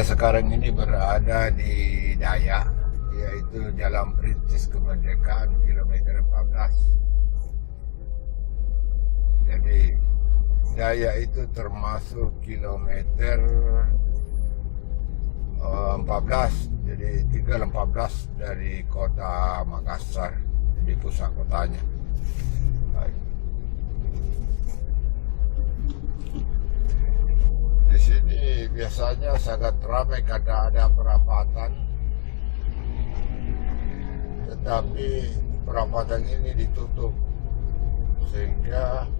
Saya sekarang ini berada di Daya, yaitu Jalan Printis Kemerdekaan, kilometer 14. Jadi Daya itu termasuk kilometer 14, jadi tinggal 14 dari kota Makassar, di pusat kotanya. Di sini biasanya sangat ramai karena ada perempatan, tetapi perempatan ini ditutup sehingga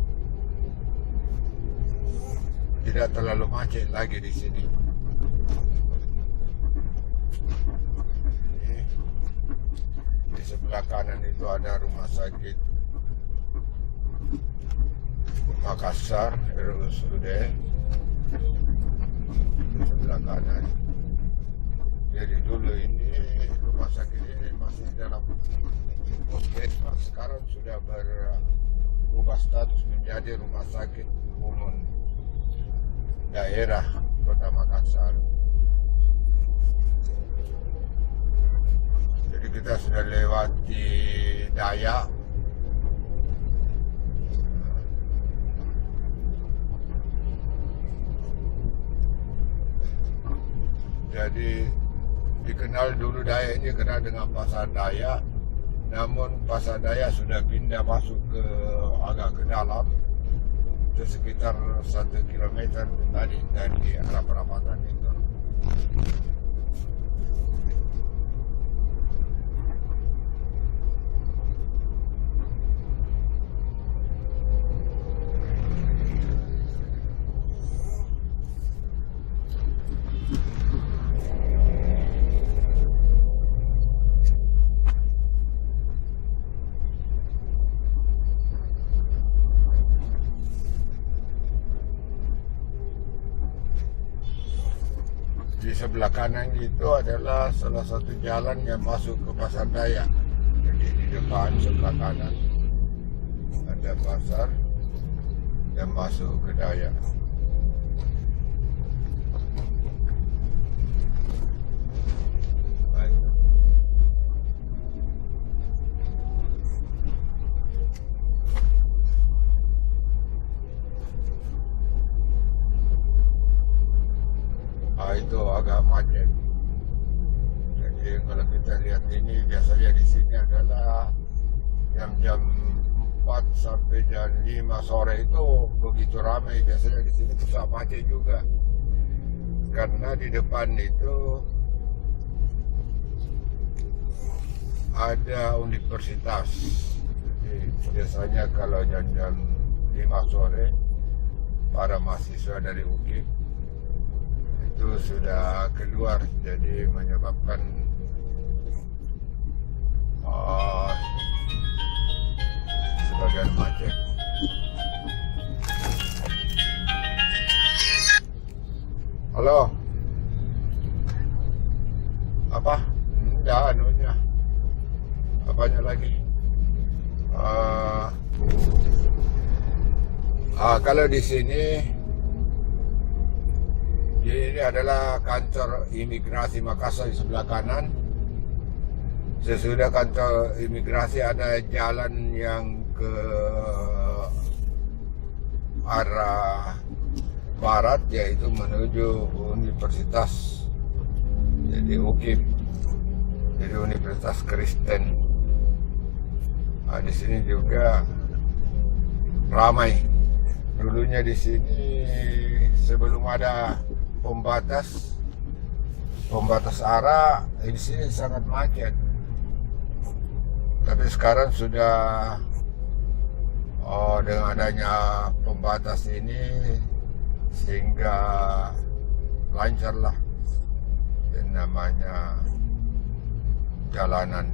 tidak terlalu macet lagi di sini. Di sebelah kanan itu ada rumah sakit Makassar, RSUD. Di sebelah kanan. Jadi dulu ini rumah sakit ini masih dalam puskesmas, sekarang sudah berubah status menjadi rumah sakit umum daerah Kota Makassar. Jadi kita sudah lewati Daya. Jadi dikenal dulu Daya ini kenal dengan Pasar Daya, namun Pasar Daya sudah pindah masuk ke agak ke dalam, itu sekitar 1 kilometer tadi dari arah perempatan itu. Di sebelah kanan itu adalah salah satu jalan yang masuk ke Pasar Daya. Jadi di depan sebelah kanan ada pasar yang masuk ke Daya. Itu agak macet. Jadi kalau kita lihat ini biasanya di sini adalah jam 4 sampai jam 5 sore itu begitu ramai. Biasanya di sini pusat macet juga. Karena di depan itu ada universitas. Jadi biasanya kalau jam 5 sore para mahasiswa dari UKIP itu sudah keluar, jadi menyebabkan sebagian macet. Halo, apa? Enggak, anunya, apanya lagi? Kalau di sini. Jadi ini adalah kantor imigrasi Makassar di sebelah kanan. Sesudah kantor imigrasi ada jalan yang ke arah barat, yaitu menuju universitas. Jadi UKIP, jadi Universitas Kristen. Di sini juga ramai. Dulunya di sini sebelum ada pembatas arah, di sini sangat macet. Tapi sekarang sudah dengan adanya pembatas ini sehingga lancarlah yang namanya jalanan.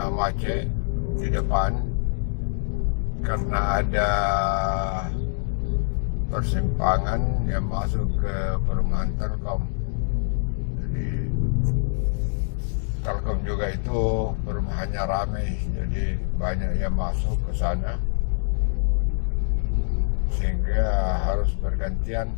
nama C di depan karena ada persimpangan yang masuk ke perumahan Telkom. Jadi Telkom juga itu perumahannya ramai, jadi banyak yang masuk ke sana sehingga harus bergantian.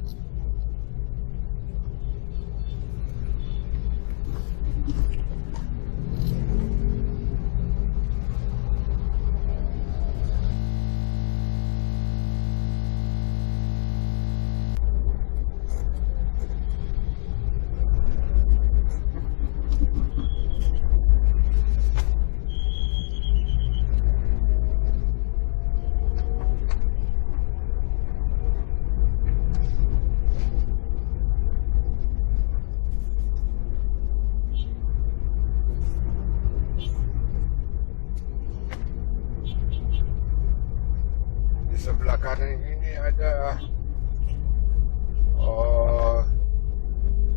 Sebelah kanan ini ada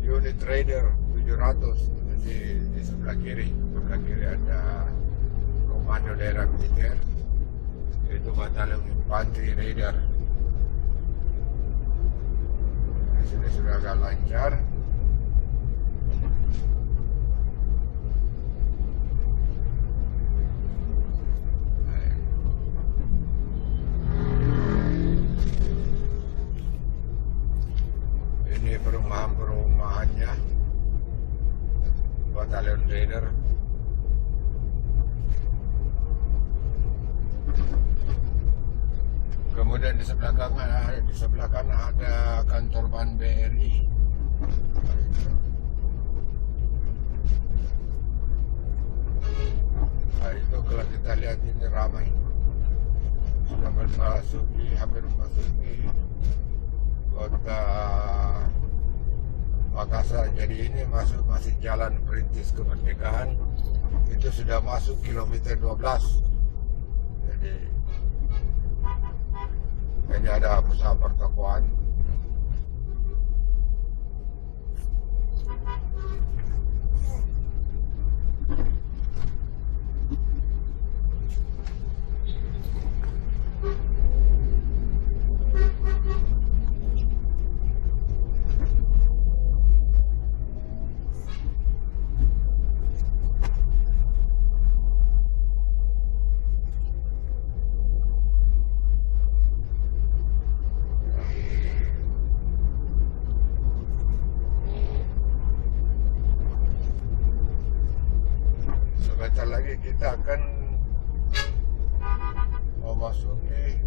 unit trader 700. Di sebelah kiri ada komando daerah militer, yaitu batalion infanteri raider. Di sini sudah agak lancar. Ini perumahannya batalion raider. Kemudian di sebelah kanan ada kantor Bank BRI. Nah, itu kalau kita lihat ini ramai. Sudah hampir memasuki kota Makassar. Jadi ini masih Jalan Printis Kemerdekaan. Itu sudah masuk kilometer 12. Jadi ini ada pusat pertokoan. Sebentar lagi kita akan memasuki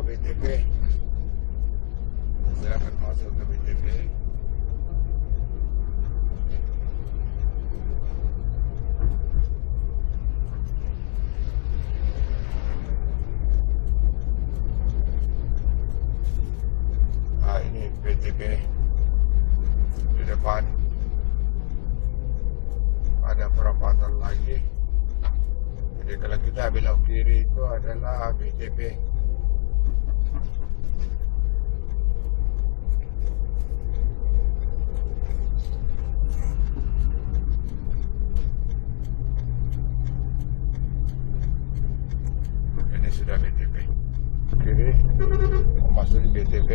BTP. Saya akan masuk ke BTP. Ini BTP di depan. Ada perempatan lagi. Jadi kalau kita belok kiri itu adalah BTP. Ini sudah BTP. Kiri memasuki BTP.